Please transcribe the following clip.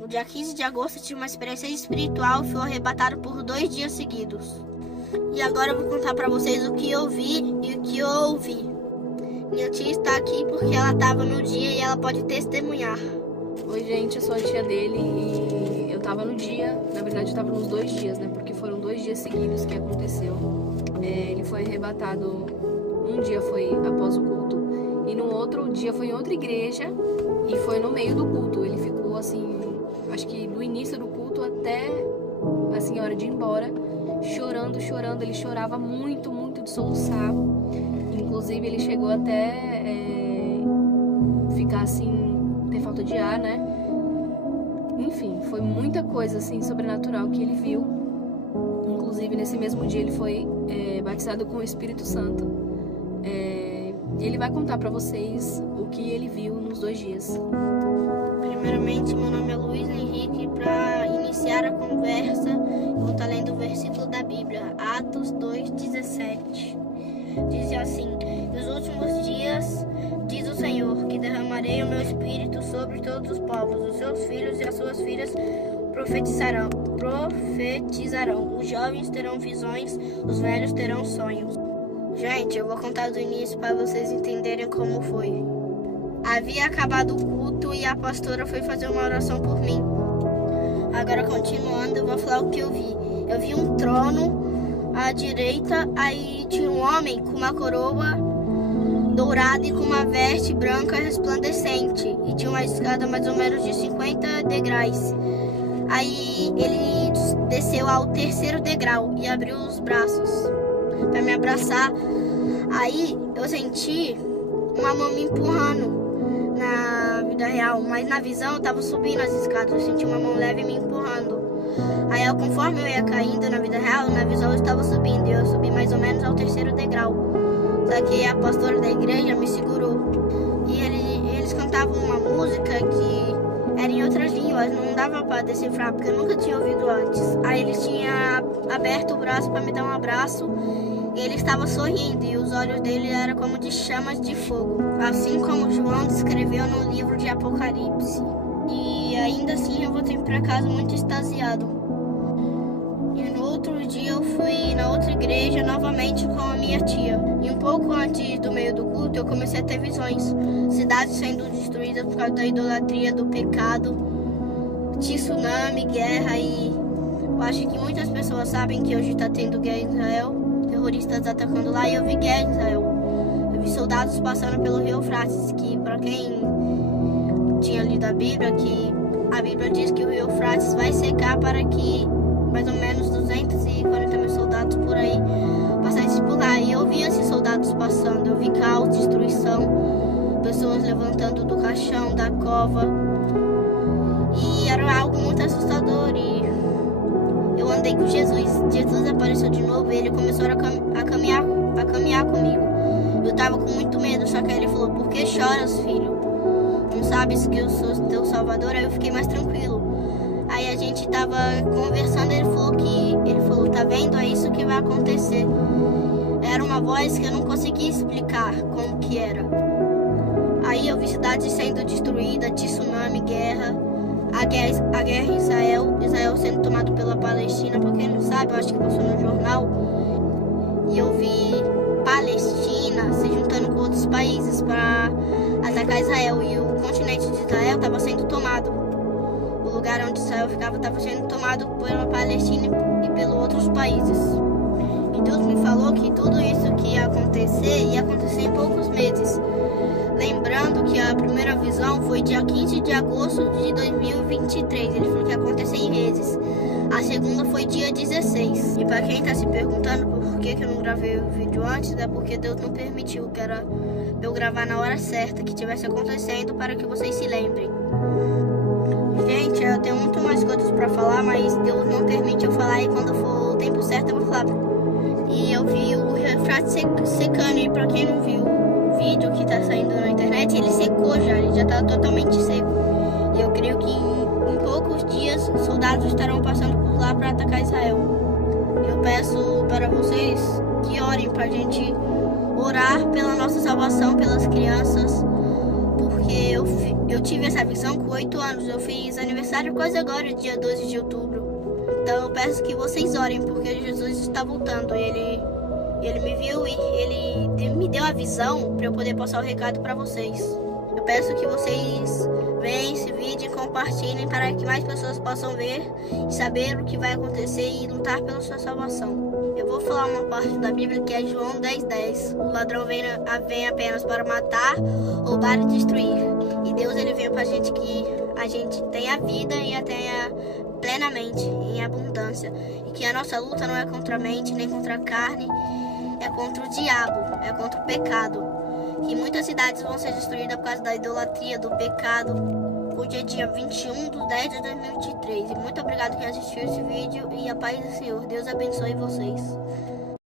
No dia 15 de agosto, eu tive uma experiência espiritual e fui arrebatado por 2 dias seguidos. E agora eu vou contar pra vocês o que eu vi e o que eu ouvi. Minha tia está aqui porque ela estava no dia e ela pode testemunhar. Oi, gente, eu sou a tia dele e eu tava no dia, na verdade eu tava nos 2 dias, né? Porque foram 2 dias seguidos que aconteceu. Ele foi arrebatado, um dia foi após o culto e no outro dia foi em outra igreja e foi no meio do culto. Ele ficou assim, acho que do início do culto até assim, a hora de ir embora, chorando. Ele chorava muito de soluçar. Inclusive ele chegou até ficar assim, ter falta de ar, né? Enfim, foi muita coisa assim sobrenatural que ele viu. Inclusive nesse mesmo dia ele foi batizado com o Espírito Santo. Ele vai contar pra vocês o que ele viu nos 2 dias. Primeiramente, meu nome é Luiz Henrique. Para iniciar a conversa, eu vou estar lendo o versículo da Bíblia, Atos 2:17. Diz assim: nos últimos dias, diz o Senhor, que derramarei o meu espírito sobre todos os povos. Os seus filhos e as suas filhas profetizarão. Os jovens terão visões, os velhos terão sonhos. Gente, eu vou contar do início para vocês entenderem como foi. Havia acabado o culto e a pastora foi fazer uma oração por mim. Agora, continuando, eu vou falar o que eu vi. Eu vi um trono à direita, aí tinha um homem com uma coroa dourada e com uma veste branca resplandecente. E tinha uma escada mais ou menos de 50 degraus. Aí ele desceu ao 3º degrau e abriu os braços para me abraçar. Aí eu senti uma mão me empurrando na vida real, mas na visão eu tava subindo as escadas, eu senti uma mão leve me empurrando. Aí conforme eu ia caindo na vida real, na visão eu estava subindo, e eu subi mais ou menos ao 3º degrau. Só que a pastora da igreja me segurou. E eles cantavam uma música que era em outras línguas, não dava para decifrar, porque eu nunca tinha ouvido antes. Aí eles tinham aberto o braço para me dar um abraço. Ele estava sorrindo e os olhos dele eram como de chamas de fogo, assim como João descreveu no livro de Apocalipse. E ainda assim eu voltei para casa muito extasiado. E no outro dia eu fui na outra igreja novamente com a minha tia. E um pouco antes do meio do culto eu comecei a ter visões. Cidades sendo destruídas por causa da idolatria, do pecado, tsunami, guerra. E eu acho que muitas pessoas sabem que hoje está tendo guerra em Israel. Terroristas atacando lá, e eu vi guerra em Israel. Eu vi soldados passando pelo rio Eufrates, que para quem tinha lido a Bíblia, que a Bíblia diz que o rio Eufrates vai secar para que mais ou menos 240 mil soldados por aí passassem por lá. E eu vi esses soldados passando, eu vi caos, destruição, pessoas levantando do caixão, da cova, e era algo muito assustador. E eu andei com Jesus apareceu de novo e ele começou a caminhar comigo. Eu tava com muito medo, só que ele falou: por que choras, filho? Não sabes que eu sou teu salvador? Aí eu fiquei mais tranquilo. Aí a gente tava conversando, ele falou, tá vendo? É isso que vai acontecer. Era uma voz que eu não conseguia explicar como que era. Aí eu vi cidades sendo destruídas, tsunami, guerra. A guerra em Israel sendo tomado pela Palestina. Pra quem não sabe, eu acho que passou no jornal. E eu vi Palestina se juntando com outros países para atacar Israel. E o continente de Israel estava sendo tomado. O lugar onde Israel ficava estava sendo tomado pela Palestina e pelos outros países. E Deus me falou que tudo isso que ia acontecer em poucos meses. Lembrando que a primeira visão foi dia 15 de agosto de 2023. Ele falou que ia acontecer em meses. A segunda foi dia 16. E para quem está se perguntando por que eu não gravei o vídeo antes, é porque Deus não permitiu, que era eu gravar na hora certa, que estivesse acontecendo, para que vocês se lembrem. Gente, eu tenho muito mais coisas para falar, mas Deus não permite eu falar, e quando for o tempo certo eu vou falar. E eu vi o Eufrates secando, e para quem não viu o vídeo que tá saindo na internet, ele secou já, ele já tá totalmente seco. E eu creio que em poucos dias soldados estarão passando por lá para atacar Israel. Eu peço para vocês que orem pra gente orar pela nossa salvação, pelas crianças, porque porque eu tive essa visão com 8 anos. Eu fiz aniversário quase agora, dia 12 de outubro. Então eu peço que vocês orem, porque Jesus está voltando. Ele me viu e ele me deu a visão para eu poder passar o recado para vocês. Eu peço que vocês vejam esse vídeo e compartilhem para que mais pessoas possam ver e saber o que vai acontecer e lutar pela sua salvação. Eu vou falar uma parte da Bíblia que é João 10:10. O ladrão vem apenas para matar, roubar e destruir. E Deus ele veio para a gente que a gente tenha vida e a tenha plenamente, em abundância. E que a nossa luta não é contra a mente nem contra a carne, é contra o diabo, é contra o pecado. Que muitas cidades vão ser destruídas por causa da idolatria, do pecado. Hoje é dia 21/10/2023. E muito obrigado por assistir esse vídeo. E a paz do Senhor. Deus abençoe vocês.